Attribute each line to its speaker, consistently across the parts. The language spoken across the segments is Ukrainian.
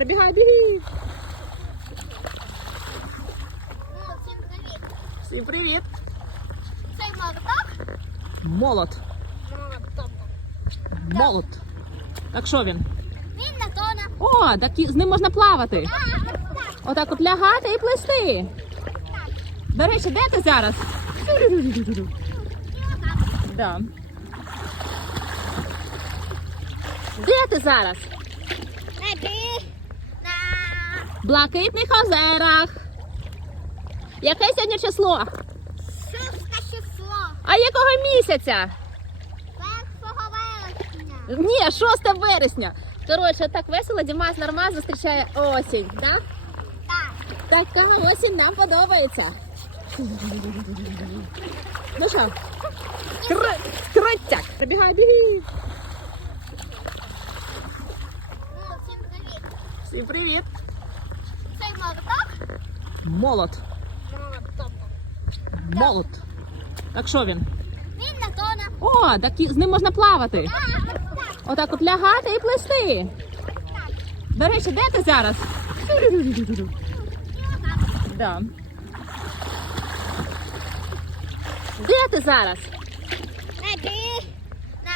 Speaker 1: Прибігай, біги.
Speaker 2: Ну, всім привіт.
Speaker 1: Всім привіт.
Speaker 2: Цей молоток.
Speaker 1: Молот.
Speaker 2: Молоток.
Speaker 1: Молот. Так що він?
Speaker 2: Він на тона.
Speaker 1: О, так і- з ним можна плавати.
Speaker 2: А, ось так.
Speaker 1: Отак от лягати і плести. До речі, де ти зараз?
Speaker 2: І отак.
Speaker 1: Да. Де ти зараз?
Speaker 2: Іди на
Speaker 1: Блакитних озерах. Яке сьогодні число?
Speaker 2: шосте число.
Speaker 1: А якого місяця?
Speaker 2: Першого вересня.
Speaker 1: Ні, 6 вересня. Коротше, так весело Дімас Нормас зустрічає осінь, так?
Speaker 2: Так.
Speaker 1: Така осінь нам подобається. Ну що? Кр... Крутяк. Прибігай, біги.
Speaker 2: Всім привіт.
Speaker 1: Всім привіт. Молот. Молот. Так що він?
Speaker 2: Він на тона.
Speaker 1: О, так з ним можна плавати. Отак от лягати і плести. До речі, де ти зараз? Да. Де ти зараз?
Speaker 2: На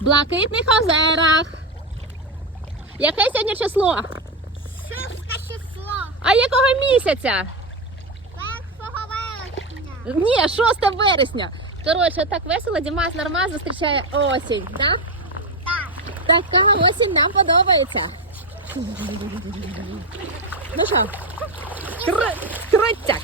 Speaker 1: Блакитних озерах. Яке сьогодні число?
Speaker 2: шосте число.
Speaker 1: А якого місяця?
Speaker 2: Першого вересня.
Speaker 1: Ні, 6 вересня. Коротше, так весело Дімас Нормас зустрічає осінь, так?
Speaker 2: Так.
Speaker 1: Така осінь нам подобається. Ну що? Кр... Крутяк.